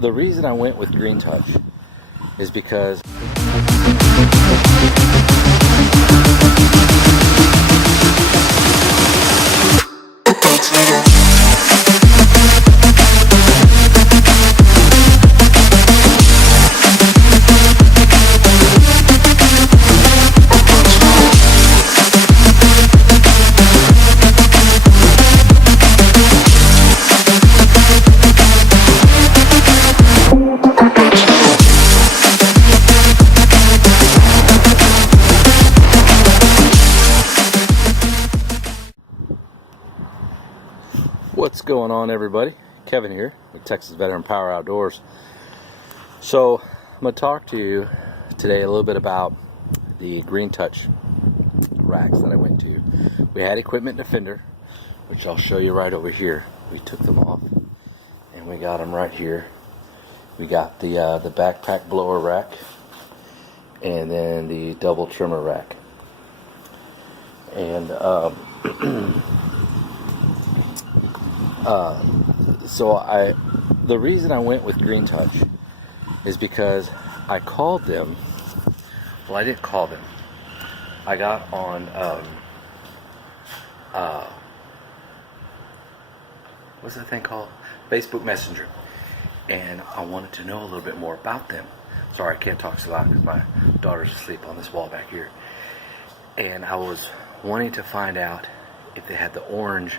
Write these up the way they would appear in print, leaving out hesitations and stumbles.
The reason I went with Green Touch is because what's going on, everybody? Kevin here with Texas Veteran Power Outdoors. So I'm going to talk to you today a little bit about the Green Touch racks that I went to. We had Equipment Defender, which I'll show you right over here. We took them off and we got them right here. We got the backpack blower rack and then the double trimmer rack. And the reason I went with Green Touch is because I called them. Well, I didn't call them. I got on what's that thing called? Facebook Messenger, and I wanted to know a little bit more about them. Sorry, I can't talk so loud because my daughter's asleep on this wall back here. And I was wanting to find out if they had the orange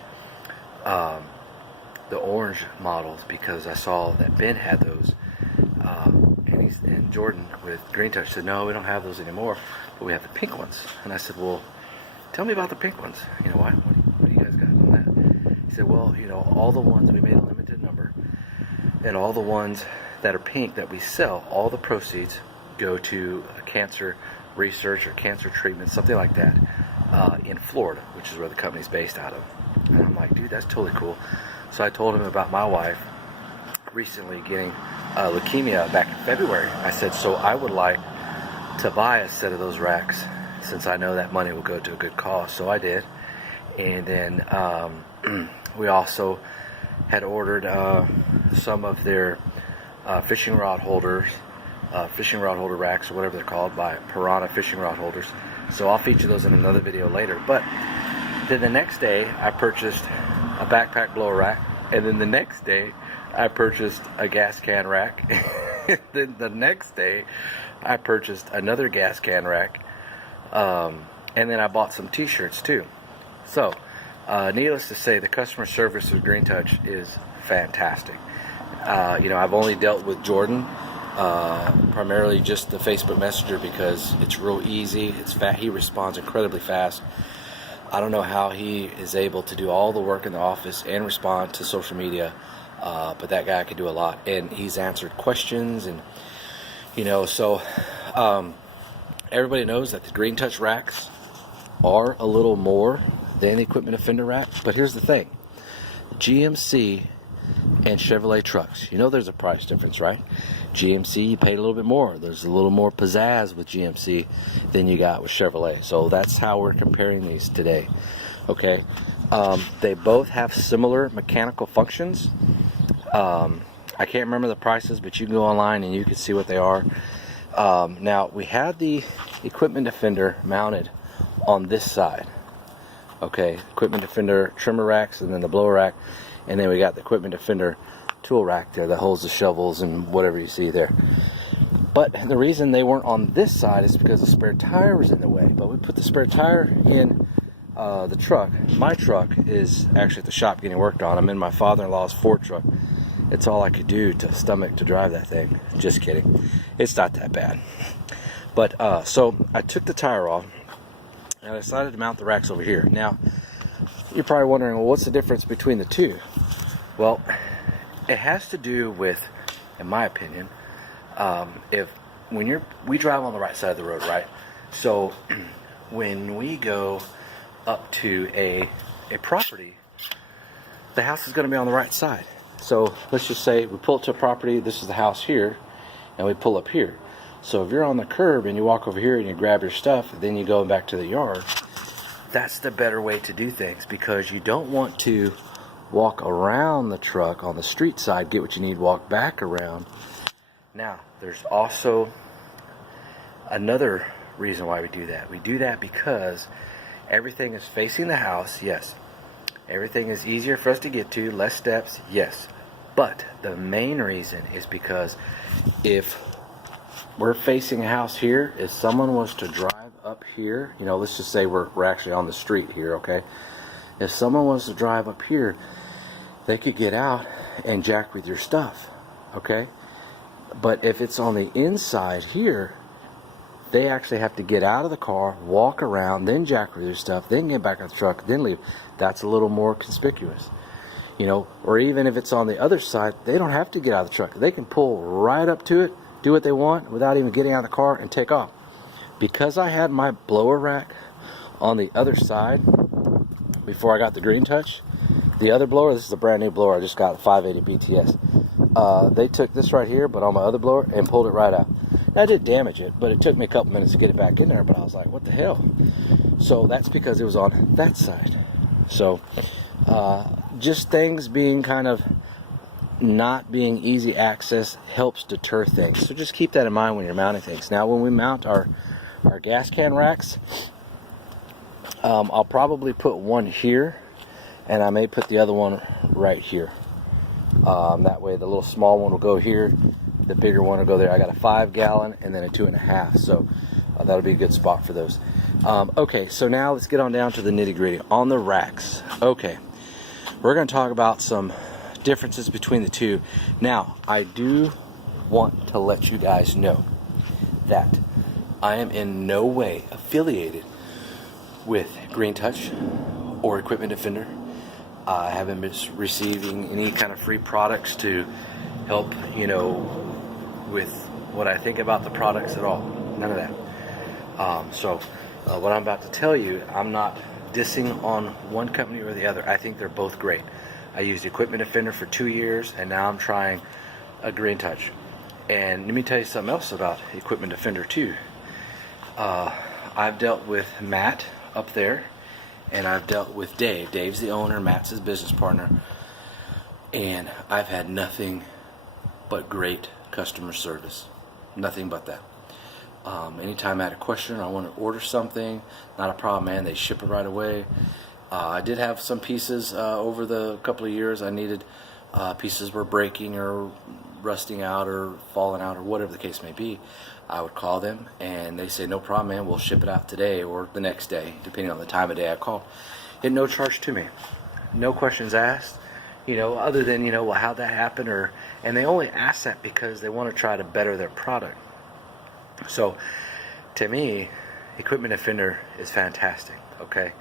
models, because I saw that Ben had those, and Jordan with Green Touch said, no, we don't have those anymore, but we have the pink ones. And I said, well, tell me about the pink ones. You know, what do you guys got on that? He said, well, you know, all the ones, we made a limited number, and all the ones that are pink that we sell, all the proceeds go to cancer research or cancer treatment, something like that, in Florida, which is where the company's based out of. And I'm like, dude, that's totally cool. So I told him about my wife recently getting leukemia back in February. I said, so I would like to buy a set of those racks, since I know that money will go to a good cause. So I did. And then we also had ordered some of their fishing rod holder racks, or whatever they're called, by Piranha Fishing Rod Holders. So I'll feature those in another video later. But then the next day I purchased a backpack blower rack, and then the next day I purchased a gas can rack. Then the next day I purchased another gas can rack, and then I bought some t-shirts too. So needless to say, the customer service with Green Touch is fantastic. You know, I've only dealt with Jordan, primarily just the Facebook Messenger, because it's real easy, it's fast, he responds incredibly fast. I don't know how he is able to do all the work in the office and respond to social media, but that guy can do a lot, and he's answered questions, and you know, so everybody knows that the Green Touch racks are a little more than the Equipment Defender rack. But here's the thing: GMC and Chevrolet trucks, you know, there's a price difference, right? GMC, you paid a little bit more. There's a little more pizzazz with GMC than you got with Chevrolet. So that's how we're comparing these today. Okay, they both have similar mechanical functions. I can't remember the prices, but you can go online and you can see what they are. Now, we had the Equipment Defender mounted on this side. Okay, Equipment Defender trimmer racks, and then the blower rack, and then we got the Equipment Defender tool rack there that holds the shovels and whatever you see there. But the reason they weren't on this side is because the spare tire was in the way. But we put the spare tire in the truck. My truck is actually at the shop getting worked on. I'm in my father-in-law's Ford truck. It's all I could do to stomach to drive that thing. Just kidding. It's not that bad. But so I took the tire off, and I decided to mount the racks over here. Now, you're probably wondering, well, what's the difference between the two? Well, it has to do with, in my opinion, we drive on the right side of the road, right? So when we go up to a property, the house is going to be on the right side. So let's just say we pull up to a property, this is the house here, and we pull up here. So if you're on the curb and you walk over here and you grab your stuff, and then you go back to the yard, that's the better way to do things, because you don't want to walk around the truck on the street side, get what you need, walk back around. Now, there's also another reason why we do that. We do that because everything is facing the house, yes. Everything is easier for us to get to, less steps, yes. But the main reason is because if we're facing a house here, if someone was to drive up here, you know, let's just say we're actually on the street here, okay? If someone was to drive up here, they could get out and jack with your stuff, okay? But if it's on the inside here, they actually have to get out of the car, walk around, then jack with your stuff, then get back in the truck, then leave. That's a little more conspicuous, you know. Or even if it's on the other side, they don't have to get out of the truck. They can pull right up to it, do what they want without even getting out of the car and take off. Because I had my blower rack on the other side before I got the Green Touch, the other blower, this is a brand new blower, I just got 580 BTS. They took this right here, but on my other blower, and pulled it right out. I did damage it, but it took me a couple minutes to get it back in there, but I was like, what the hell? So that's because it was on that side. So just things being kind of not being easy access helps deter things. So just keep that in mind when you're mounting things. Now when we mount our gas can racks, I'll probably put one here, and I may put the other one right here. That way the little small one will go here, the bigger one will go there. I got a 5 gallon and then a 2.5, so that'll be a good spot for those. Okay, so now let's get on down to the nitty gritty on the racks. Okay, we're going to talk about some differences between the two. Now, I do want to let you guys know that I am in no way affiliated with Green Touch or Equipment Defender. I haven't been receiving any kind of free products to help, you know, with what I think about the products at all. None of that. What I'm about to tell you, I'm not dissing on one company or the other. I think they're both great. I used Equipment Defender for 2 years, and now I'm trying a Green Touch. And let me tell you something else about Equipment Defender too. I've dealt with Matt up there, and I've dealt with Dave. Dave's the owner, Matt's his business partner, and I've had nothing but great customer service. Nothing but that. Anytime I had a question, I want to order something, not a problem, man. They ship it right away. I did have some pieces over the couple of years I needed. Pieces were breaking or rusting out or falling out or whatever the case may be. I would call them and they say, no problem, man, we'll ship it out today or the next day, depending on the time of day I called. At no charge to me. No questions asked, you know, other than, you know, well, how'd that happen? And they only ask that because they want to try to better their product. So, to me, Equipment Defender is fantastic, okay?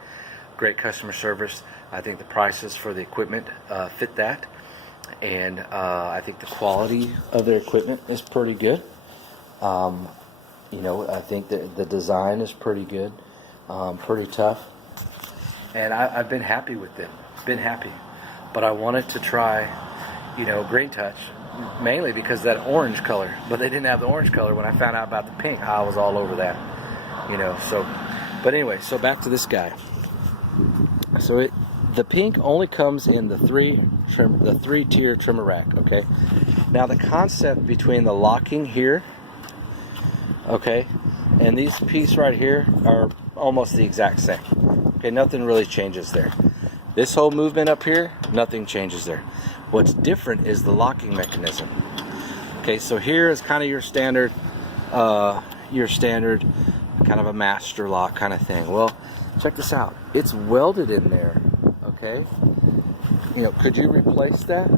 Great customer service. I think the prices for the equipment fit that. And I think the quality of their equipment is pretty good. You know, I think that the design is pretty good, pretty tough. And I've been happy with them, been happy. But I wanted to try, you know, Green Touch, mainly because of that orange color. But they didn't have the orange color. When I found out about the pink, I was all over that, you know. So, but anyway, so back to this guy. So the pink only comes in the three-tier trimmer rack, okay? Now the concept between the locking here, okay, and these pieces right here are almost the exact same. Okay, nothing really changes there. This whole movement up here, nothing changes there. What's different is the locking mechanism. Okay, so here is kind of your standard kind of a master lock kind of thing. Well, check this out. It's welded in there, okay? You know, could you replace that?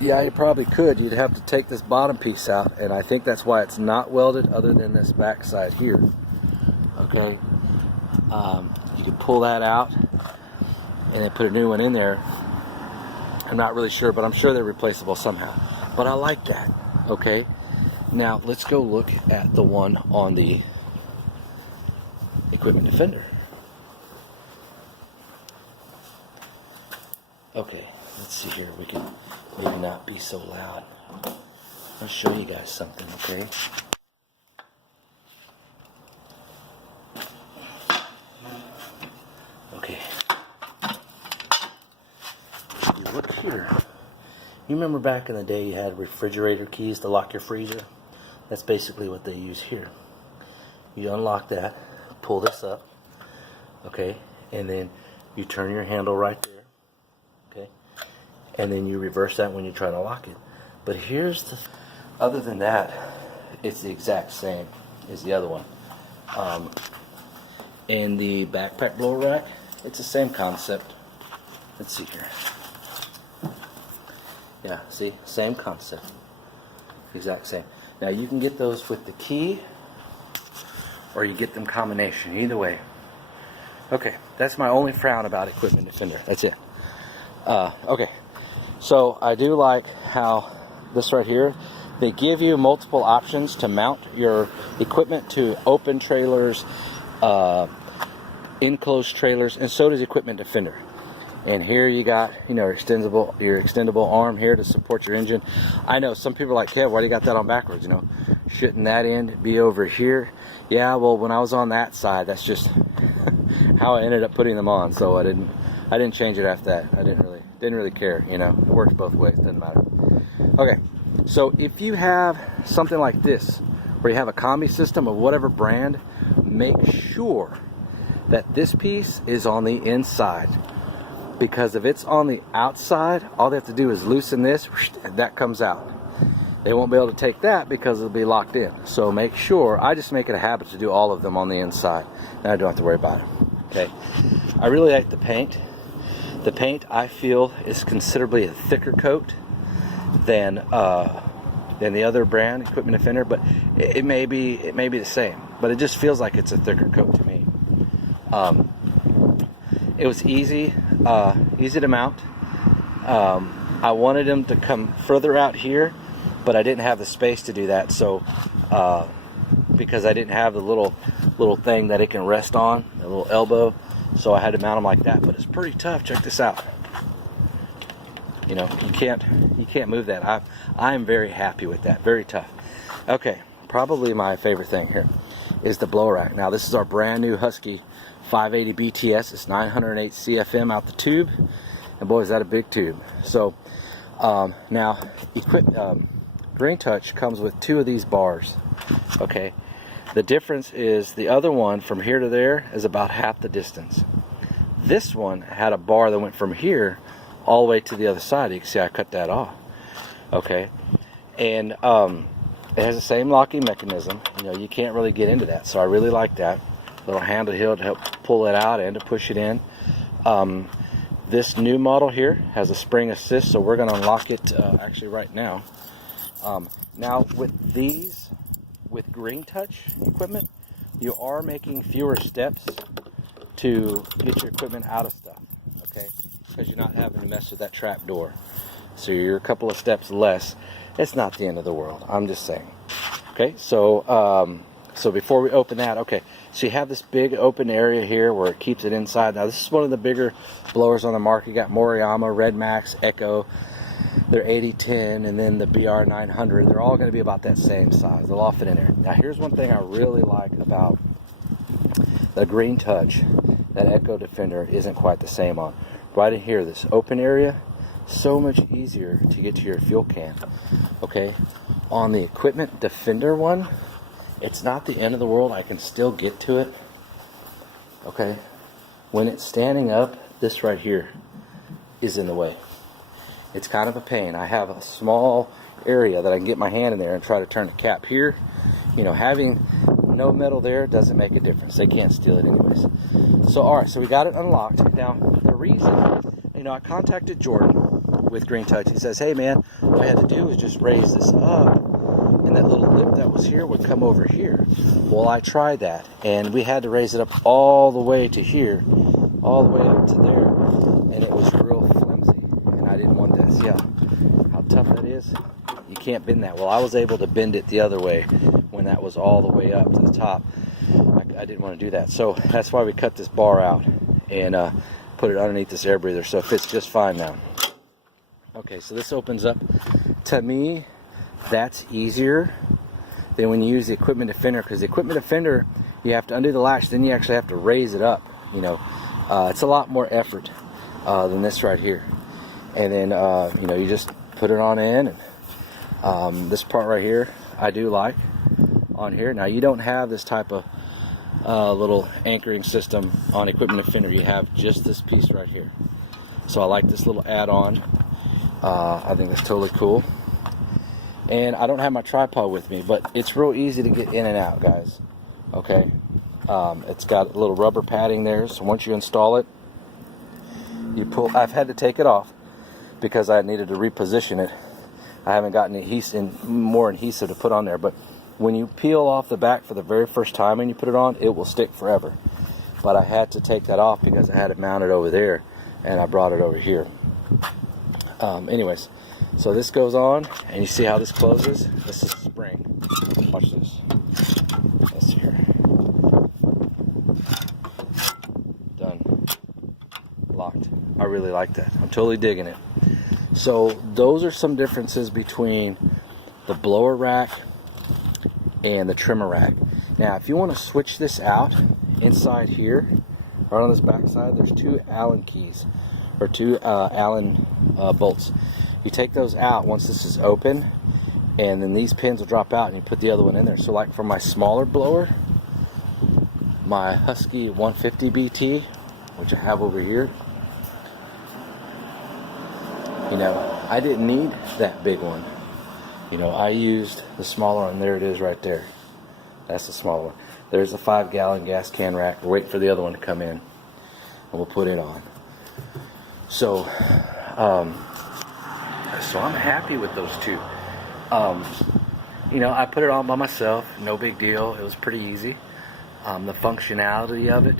Yeah, you probably could. You'd have to take this bottom piece out, and I think that's why it's not welded other than this back side here, okay? You could pull that out and then put a new one in there. I'm not really sure, but I'm sure they're replaceable somehow. But I like that, okay? Now, let's go look at the one on the Equipment Defender. Okay, let's see here. We can maybe not be so loud. I'll show you guys something, okay? Okay. You remember back in the day you had refrigerator keys to lock your freezer? That's basically what they use here. You unlock that, pull this up, okay, and then you turn your handle right there, okay, and then you reverse that when you try to lock it. But here's the, other than that, it's the exact same as the other one. In the backpack blower rack, it's the same concept. Let's see here. Yeah, see, same concept. Exact same. Now you can get those with the key, or you get them combination. Either way. Okay, that's my only frown about Equipment Defender. That's it. Okay, so I do like how this right here, they give you multiple options to mount your equipment to open trailers, enclosed trailers, and so does Equipment Defender. And here you got, you know, your extendable arm here to support your engine. I know some people are like, Kev, why do you got that on backwards? You know, shouldn't that end be over here? Yeah, well, when I was on that side, that's just how I ended up putting them on. So I didn't change it after that. I didn't really care. You know, it works both ways. Doesn't matter. Okay, so if you have something like this, where you have a combi system of whatever brand, make sure that this piece is on the inside. Because if it's on the outside, all they have to do is loosen this, and that comes out. They won't be able to take that because it'll be locked in. So make sure, I just make it a habit to do all of them on the inside. And I don't have to worry about it. Okay. I really like the paint. The paint, I feel, is considerably a thicker coat than the other brand, Equipment Defender, but it may be the same. But it just feels like it's a thicker coat to me. It was easy to mount. I wanted them to come further out here, but I didn't have the space to do that. So, because I didn't have the little thing that it can rest on, the little elbow, so I had to mount them like that. But it's pretty tough. Check this out. You know, you can't move that. I'm very happy with that. Very tough. Okay, probably my favorite thing here is the blow rack. Now this is our brand new Husky 580 BTS. It's 908 CFM out the tube, and boy, is that a big tube. So now Green Touch comes with 2 of these bars. Okay, the difference is the other one from here to there is about half the distance. This one had a bar that went from here all the way to the other side. You can see I cut that off. Okay, and it has the same locking mechanism. You know, you can't really get into that, so I really like that little handle here to help pull it out and to push it in. This new model here has a spring assist, so we're going to unlock it actually right now. Now with these, with Green Touch equipment, you are making fewer steps to get your equipment out of stuff, okay? Because you're not having to mess with that trap door. So you're a couple of steps less. It's not the end of the world. I'm just saying. Okay, so so before we open that, okay, so you have this big open area here where it keeps it inside. Now this is one of the bigger blowers on the market. You got Moriyama, Red Max, Echo, they're 8010, and then the BR900. They're all going to be about that same size. They'll all fit in there. Now here's one thing I really like about the Green Touch that Echo Defender isn't quite the same on. Right in here, this open area, so much easier to get to your fuel can. Okay, on the Equipment Defender one, it's not the end of the world. I can still get to it. Okay, when it's standing up, this right here is in the way. It's kind of a pain. I have a small area that I can get my hand in there and try to turn the cap here. You know, having no metal there doesn't make a difference. They can't steal it anyways. So alright, so we got it unlocked. Now the reason, you know, I contacted Jordan with Green Touch. He says, hey man, all I had to do was just raise this up, and that little lip that was here would come over here. Well, I tried that, and we had to raise it up all the way to here, all the way up to there, and it was real flimsy, and I didn't want that. See how tough that is? You can't bend that. Well, I was able to bend it the other way when that was all the way up to the top. I didn't want to do that, so that's why we cut this bar out and put it underneath this air breather, so it fits just fine now. Okay, so this opens up. To me, that's easier than when you use the Equipment Defender, because the Equipment Defender, you have to undo the latch, then you actually have to raise it up. You know, it's a lot more effort than this right here. And then you know, you just put it on in, and this part right here I do like on here. Now you don't have this type of little anchoring system on equipment and fender. You have just this piece right here. So I like this little add-on. I think that's totally cool. And I don't have my tripod with me, but it's real easy to get in and out, guys. Okay, it's got a little rubber padding there, so once you install it, you pull. I've had to take it off because I needed to reposition it. I haven't gotten more adhesive to put on there, but when you peel off the back for the very first time and you put it on, it will stick forever. But I had to take that off because I had it mounted over there, and I brought it over here. Anyways, so this goes on, and you see how this closes? This is spring. Watch this. Let's see here. Done. Locked. I really like that. I'm totally digging it. So those are some differences between the blower rack and the trimmer rack. Now, if you want to switch this out, inside here, right on this back side, there's two Allen keys, or two Allen bolts. You take those out once this is open, and then these pins will drop out, and you put the other one in there. So like for my smaller blower, my Husky 150 BT, which I have over here, you know, I didn't need that big one. You know, I used the smaller one. There it is right there. That's the smaller one. There's a 5-gallon gas can rack. We're waiting for the other one to come in, and we'll put it on. So I'm happy with those two. You know, I put it on by myself. No big deal. It was pretty easy. The functionality of it,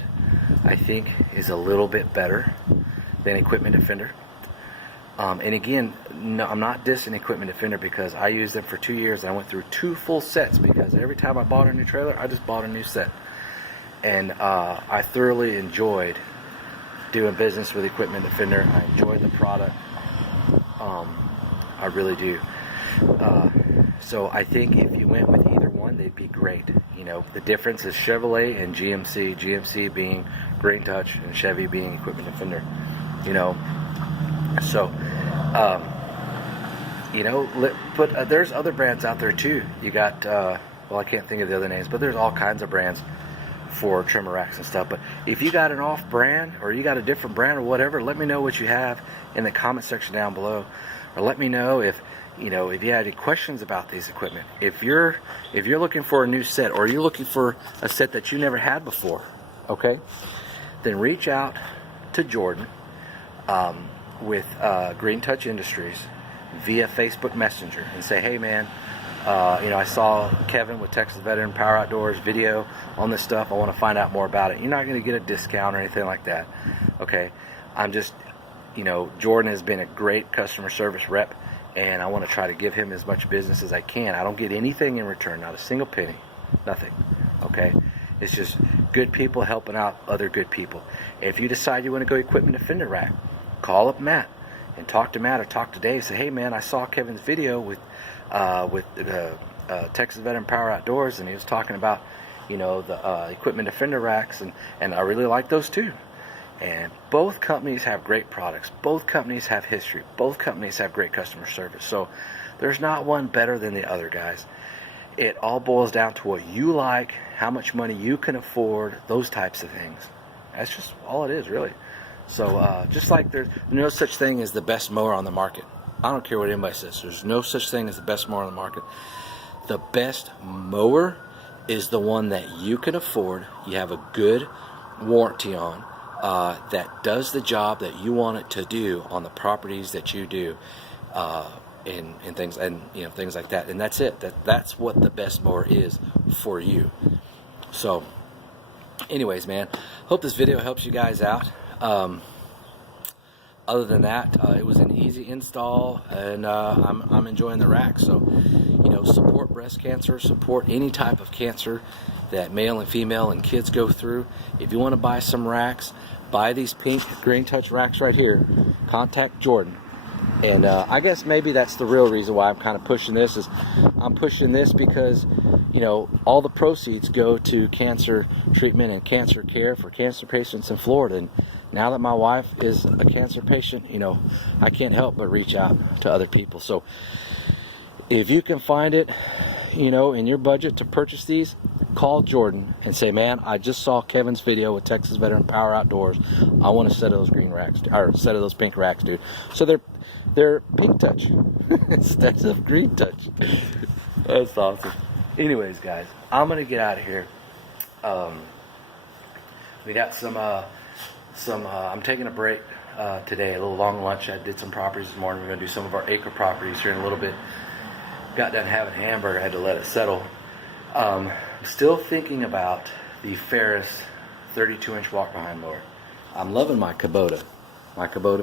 I think, is a little bit better than Equipment Defender. And again, no, I'm not dissing Equipment Defender because I used them for 2 years. I went through 2 full sets because every time I bought a new trailer, I just bought a new set. And I thoroughly enjoyed doing business with Equipment Defender. I enjoyed the product. I really do. So I think if you went with either one, they'd be great. You know, the difference is Chevrolet and GMC. GMC being Green Touch and Chevy being Equipment Defender. You know, so you know, but there's other brands out there too. You got well, I can't think of the other names, but there's all kinds of brands for trimmer racks and stuff. But if you got an off brand, or you got a different brand or whatever, let me know what you have in the comment section down below, or let me know if you know, if you had any questions about these equipment. If you're looking for a new set, or you're looking for a set that you never had before, okay, then reach out to Jordan with Green Touch Industries via Facebook Messenger and say, hey man, you know, I saw Kevin with Texas Veteran Power Outdoors video on this stuff. I want to find out more about it. You're not going to get a discount or anything like that. Okay, I'm just, you know, Jordan has been a great customer service rep, and I want to try to give him as much business as I can. I don't get anything in return, not a single penny, nothing. Okay, it's just good people helping out other good people. If you decide you want to go Equipment Defender rack, call up Matt and talk to Matt, or talk to Dave. Say, hey man, I saw Kevin's video with Texas Veteran Power Outdoors, and he was talking about, you know, the Equipment Defender racks, and I really like those too. And both companies have great products. Both companies have history. Both companies have great customer service. So there's not one better than the other, guys. It all boils down to what you like, how much money you can afford, those types of things. That's just all it is, really. So just like there's no such thing as the best mower on the market. I don't care what anybody says. There's no such thing as the best mower on the market. The best mower is the one that you can afford, you have a good warranty on, that does the job that you want it to do on the properties that you do, and things, and you know, things like that. And that's it. That's what the best mower is for you. So anyways, man, hope this video helps you guys out. Other than that, it was an easy install, and I'm enjoying the rack. So, you know, support breast cancer, support any type of cancer that male and female and kids go through. If you want to buy some racks, buy these pink Green Touch racks right here. Contact Jordan. And I guess maybe that's the real reason why I'm kind of pushing this. Is I'm pushing this because, you know, all the proceeds go to cancer treatment and cancer care for cancer patients in Florida. And now that my wife is a cancer patient, you know, I can't help but reach out to other people. So if you can find it, you know, in your budget to purchase these, call Jordan and say, man, I just saw Kevin's video with Texas Veteran Power Outdoors. I want a set of those green racks, or a set of those pink racks, dude. So they're pink touch instead of green touch. That's awesome. Anyways, guys, I'm gonna get out of here. We got some. I'm taking a break today. A little long lunch. I did some properties this morning. We're gonna do some of our acre properties here in a little bit. Got done having a hamburger. I had to let it settle. Still thinking about the Ferris 32-inch walk behind mower. I'm loving my Kubota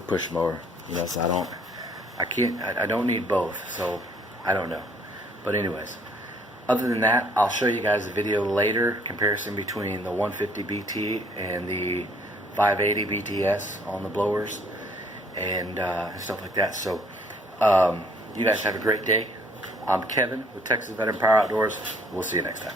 push mower. You know, so I don't need both. So I don't know. But anyways, other than that, I'll show you guys a video later, comparison between the 150 BT and the 580 BTS on the blowers and stuff like that. So you guys have a great day. I'm Kevin with Texas Veteran Power Outdoors. We'll see you next time.